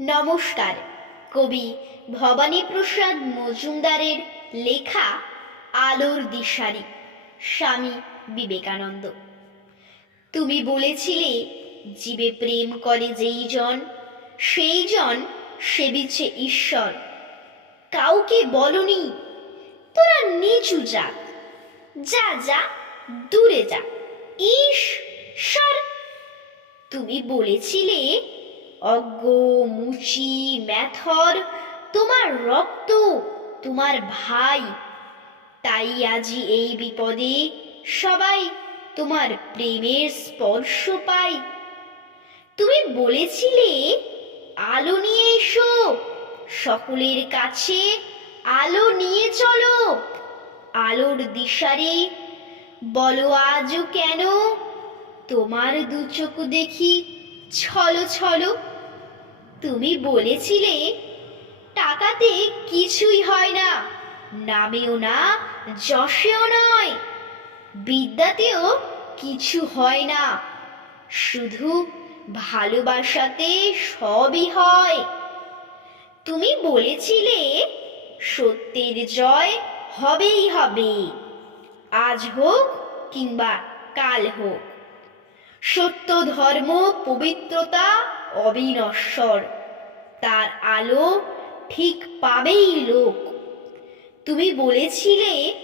নমস্কার। কবি ভবানীপ্রসাদ মজুমদারের লেখা আলোর দিশারি, স্বামী বিবেকানন্দ। তুমি বলেছিলে, জীবে প্রেম করে যেই জন, সেই জন সেবিছে ঈশ্বর। কাউকে বলনি, তোরা নিচু যা যা যা, দূরে যা। সর তুমি বলেছিলে অজ্ঞ, মুচি, ম্যাথর, তোমার রক্ত, তোমার ভাই। তাই আজি এই বিপদে সবাই তোমার প্রেমের স্পর্শ পাই তুমি বলেছিলে, আলো নিয়ে এসো, সকলের কাছে আলো নিয়ে চলো। আলোর দিশারে, বলো আজও কেন? তোমার দু চোখ দেখি ছলো ছলো তুমি বলেছিলে, টাকাতে কিছুই হয় না। নামেও না, যশেও নয়। বিদ্যাতেও কিছু হয় না। শুধু ভালোবাসাতে সবই হয়। তুমি বলেছিলে, সত্যের জয় হবেই হবে। আজ হোক কিংবা কাল হোক। সত্য ধর্ম পবিত্রতা অবিনশ্বর তার আলো ঠিক পাবেই লোক। তুমি বলেছিলে,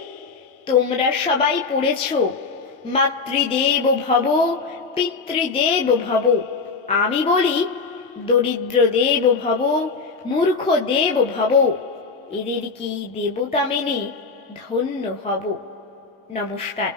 তোমরা সবাই পড়েছ, মাতৃদেব ভব, পিতৃদেব ভব। আমি বলি, দরিদ্র দেব ভব, মূর্খ দেব ভব। এদের কি দেবতা মেনে ধন্য হব? নমস্কার।